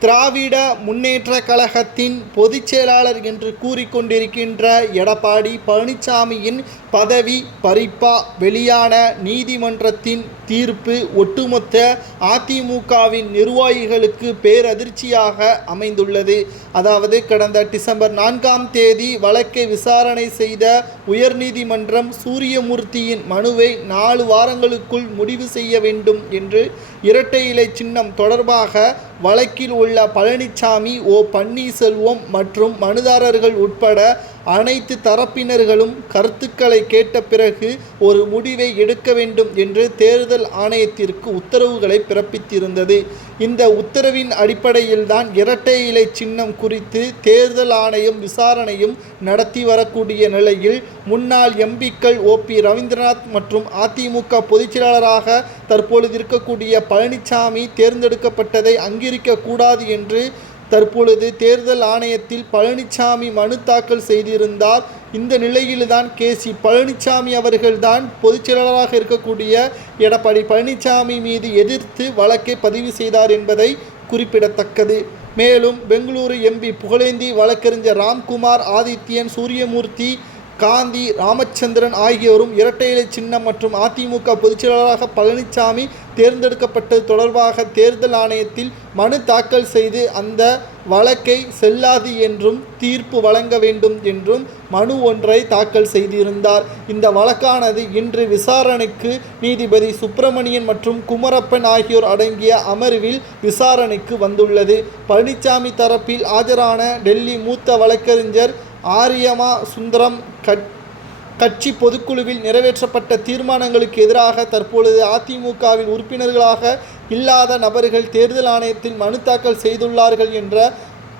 திராவிட முன்னேற்ற கழகத்தின் பொதுச் செயலாளர் என்று கூறிக்கொண்டிருக்கின்ற எடப்பாடி பழனிசாமியின் பதவி பறிப்பா வெளியான நீதிமன்றத்தின் தீர்ப்பு ஒட்டுமொத்த அதிமுகவின் நிர்வாகிகளுக்கு பேரதிர்ச்சியாக அமைந்துள்ளது. அதாவது கடந்த டிசம்பர் நான்காம் தேதி வழக்கை விசாரணை செய்த உயர்நீதிமன்றம் சூரியமூர்த்தியின் மனுவை நாலு வாரங்களுக்குள் முடிவு செய்ய வேண்டும் என்று இரட்டை இலை சின்னம் தொடர்பாக வழக்கில் உள்ள பழனிசாமி ஓ பன்னீர்செல்வம் மற்றும் மனுதாரர்கள் உட்பட அனைத்து தரப்பினர்களும் கருத்துக்களை கேட்ட பிறகு ஒரு முடிவை எடுக்க வேண்டும் என்று தேர்தல் ஆணையத்திற்கு உத்தரவுகளை பிறப்பித்திருந்தது. இந்த உத்தரவின் அடிப்படையில்தான் இரட்டை இலை சின்னம் குறித்து தேர்தல் ஆணையம் விசாரணையும் நடத்தி வரக்கூடிய நிலையில் முன்னாள் எம்பிக்கள் ஓ பி ரவீந்திரநாத் மற்றும் அதிமுக பொதுச்செயலாளராக தற்பொழுது இருக்கக்கூடிய பழனிசாமி தேர்ந்தெடுக்கப்பட்டதை அங்கீகரிக்க கூடாது என்று தற்பொழுது தேர்தல் ஆணையத்தில் பழனிசாமி மனு தாக்கல் செய்திருந்தார். இந்த நிலையில்தான் கே. சி. பழனிசாமி அவர்கள்தான் பொதுச்செயலாளராக இருக்கக்கூடிய எடப்பாடி பழனிசாமி மீது எதிர்த்து வழக்கை பதிவு செய்தார் என்பதை குறிப்பிடத்தக்கது. மேலும் பெங்களூரு எம்பி புகழேந்தி வழக்கறிஞர் ராம்குமார் ஆதித்யன் சூரியமூர்த்தி காந்தி ராமச்சந்திரன் ஆகியோரும் இரட்டை இலை சின்னம் மற்றும் அதிமுக பொதுச்செயலாளராக பழனிசாமி தேர்ந்தெடுக்கப்பட்டது தொடர்பாக தேர்தல் ஆணையத்தில் மனு தாக்கல் செய்து அந்த வழக்கை செல்லாது என்றும் தீர்ப்பு வழங்க வேண்டும் என்றும் மனு ஒன்றை தாக்கல் செய்திருந்தார். இந்த வழக்கானது இன்று விசாரணைக்கு நீதிபதி சுப்பிரமணியன் மற்றும் குமரப்பன் ஆகியோர் அடங்கிய அமர்வில் விசாரணைக்கு வந்துள்ளது. பழனிசாமி தரப்பில் ஆஜரான டெல்லி மூத்த வழக்கறிஞர் ஆரியமா சுந்தரம் கட் கட்சி பொதுக்குழுவில் நிறைவேற்றப்பட்ட தீர்மானங்களுக்கு எதிராக தற்பொழுது அதிமுகவின் உறுப்பினர்களாக இல்லாத நபர்கள் தேர்தல் ஆணையத்தில் மனு தாக்கல் செய்துள்ளார்கள் என்ற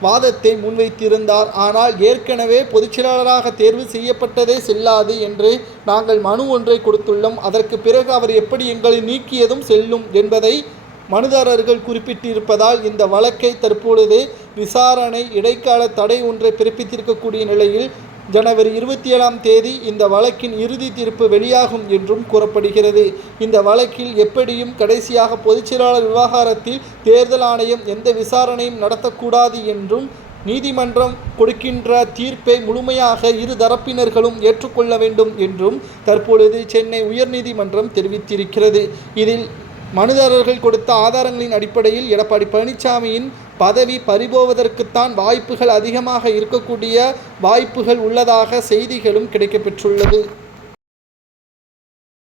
வாதத்தை முன்வைத்திருந்தார். ஆனால் ஏற்கனவே பொதுச்செயலாளராக தேர்வு செய்யப்பட்டதே செல்லாது என்று நாங்கள் மனு ஒன்றை கொடுத்துள்ளோம். அதற்கு பிறகு அவர் எப்படி எங்களை நீக்கியதும் செல்லும் என்பதை மனுதாரர்கள் குறிப்பிட்டிருப்பதால் இந்த வழக்கை தற்பொழுது விசாரணை இடைக்கால தடை ஒன்றை பிறப்பித்திருக்கக்கூடிய நிலையில் ஜனவரி இருபத்தி ஏழாம் தேதி இந்த வழக்கின் இறுதி தீர்ப்பு வெளியாகும் என்றும் கூறப்படுகிறது. இந்த வழக்கில் எப்படியும் கடைசியாக பொதுச்செயலாளர் விவகாரத்தில் தேர்தல் ஆணையம் எந்த விசாரணையும் நடத்தக்கூடாது என்றும் நீதிமன்றம் கொடுக்கின்ற தீர்ப்பை முழுமையாக இரு தரப்பினர்களும் ஏற்றுக்கொள்ள வேண்டும் என்றும் தற்பொழுது சென்னை உயர்நீதிமன்றம் தெரிவித்திருக்கிறது. இதில் மனுதாரர்கள் கொடுத்த ஆதாரங்களின் அடிப்படையில் எடப்பாடி பழனிசாமியின் பதவி பறிபோவதற்குத்தான் வாய்ப்புகள் அதிகமாக இருக்கக்கூடிய வாய்ப்புகள் உள்ளதாக செய்திகளும் கிடைக்கப்பெற்றுள்ளது.